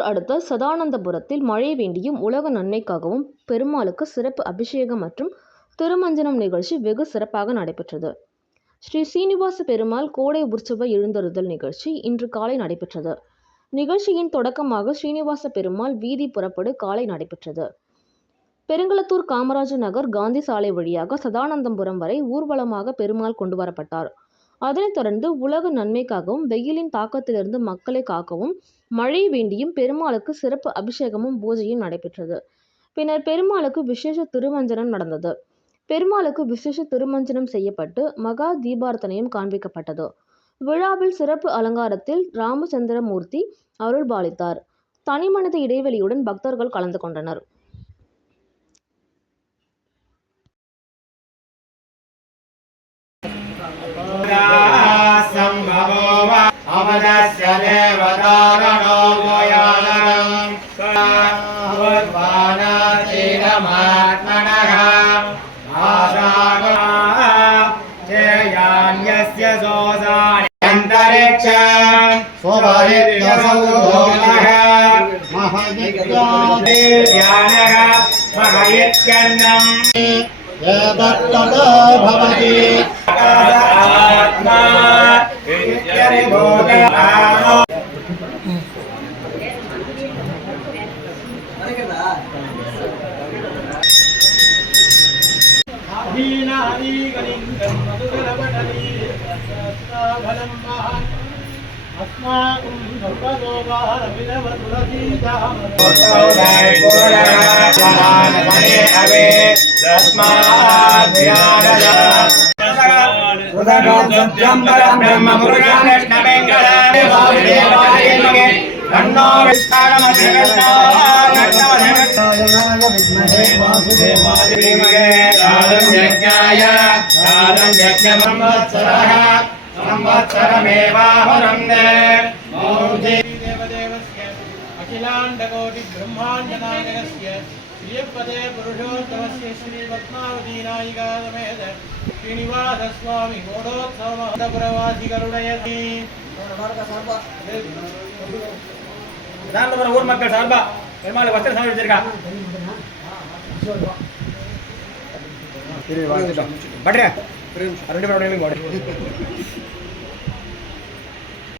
பெரம்பலூர் அடுத்த சதானந்தபுரத்தில் மழை வேண்டியும் உலக நன்மைக்காகவும் பெருமாளுக்கு சிறப்பு அபிஷேகம் மற்றும் திருமஞ்சனம் நிகழ்ச்சி வெகு சிறப்பாக நடைபெற்றது. ஸ்ரீ சீனிவாச பெருமாள் கோடை உற்சவ எழுந்தருளல் நிகழ்ச்சி இன்று காலை நடைபெற்றது. நிகழ்ச்சியின் தொடக்கமாக ஸ்ரீனிவாச பெருமாள் வீதி புறப்படு காலை நடைபெற்றது. பெருங்களத்தூர் காமராஜர் நகர் காந்தி சாலை வழியாக சதானந்தபுரம் வரை ஊர்வலமாக பெருமாள் கொண்டு வரப்பட்டார். அதனைத் தொடர்ந்து உலக நன்மைக்காகவும் வெயிலின் தாக்கத்திலிருந்து மக்களை காக்கவும் மழை வேண்டியும் பெருமாளுக்கு சிறப்பு அபிஷேகமும் பூஜையும் நடைபெற்றது. பின்னர் பெருமாளுக்கு விசேஷ திருமஞ்சனம் நடந்தது. பெருமாளுக்கு விசேஷ திருமஞ்சனம் செய்யப்பட்டு மகா தீபார்த்தனையும் காண்பிக்கப்பட்டது. விழாவில் சிறப்பு அலங்காரத்தில் ராமச்சந்திரமூர்த்தி அருள்பாலித்தார். தனிமனித இடைவெளியுடன் பக்தர்கள் கலந்து கொண்டனர். अखिलांडकोटि ब्रह्मांड नायकस्य श्रीपदे पुरुषोत्तमस्य श्री पद्मावती नायिका समेत श्रीनिवास स्वामी घोड़ोत्सव प्रवासी करुणयति ஊர் மக்கள் சார்பா பெருமாள் வஸ்திர சமர்ப்பிச்சிருக்கா பட்ற ரெண்டு பேரோட